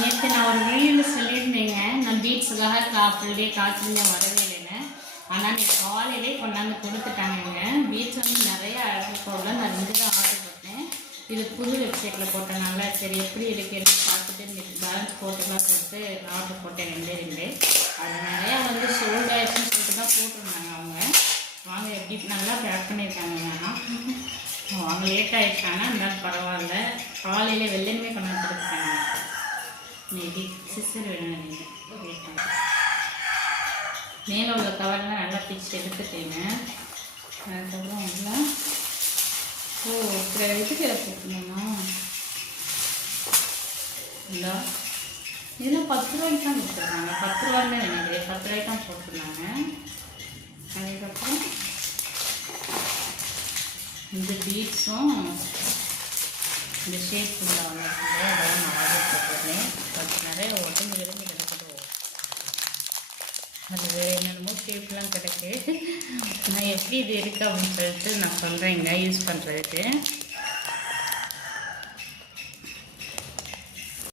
நேற்று நான் ஒரு வீடியோவில் சொல்லியிருந்தேங்க, நான் பீட்ஸுக்காக ஃபுல் டே காய்ச்சிருந்தேன், வரவே இல்லைன்னு. ஆனால் நீ காலையிலே கொண்டாந்து கொடுத்துட்டாங்கங்க. பீட்ஸ் வந்து நிறைய ஆர்டர் போடல, நான் 2 தான் ஆர்டர் போட்டேன். இது புது வெப்சைட்டில் போட்டனால சரி எப்படி இருக்குன்னு பார்த்துட்டு இன்னைக்கு பேலன்ஸ் போட்டுக்கலாம் சொல்லிட்டு ஆர்டர் போட்டேன் 2 அது நிறையா வந்து சோல்ட் ஆயிடுச்சுன்னு சொல்லிட்டு தான் போட்டிருந்தாங்க அவங்க. வாங்க எப்படி நல்லா பேக் பண்ணியிருக்காங்க. ஆனால் அவங்க லேட் ஆகிடுச்சாங்கன்னா இருந்தாலும் பரவாயில்ல. காலையில் வெள்ளனுமே கொண்டாந்து கொடுத்துட்டாங்க. மேபி சிஸ்டர் வேணும் நீங்கள் மேலே உள்ள கவர்லாம் நல்லா பிச்சு எடுத்துட்டேங்க. அதுக்கப்புறம் இல்லை இதுக்கு போட்டுக்கணுமா இல்லை இதெல்லாம் 10 ரூபாய்க்கு தான் கொடுத்துருக்காங்க. 10 ரூபாய்னு நினைக்கிறேன், 10 ரூபாய்க்கு தான் போட்டுருந்தாங்க. அதுக்கப்புறம் இந்த பீட்ஸும் இந்த ஷேப் ஃபுல்லாக அதெல்லாம் நான் ஆர்டர் போட்டிருந்தேன். பட் நிறைய உடம்பு விரும்பி கிடக்குது. அது வேறு என்னென்னமோ ஷேப்லாம் கிடக்கு. நான் எப்படி இது இருக்குது அப்படின்னு சொல்லிட்டு நான் சொல்கிறேங்க யூஸ் பண்ணுறதுக்கு.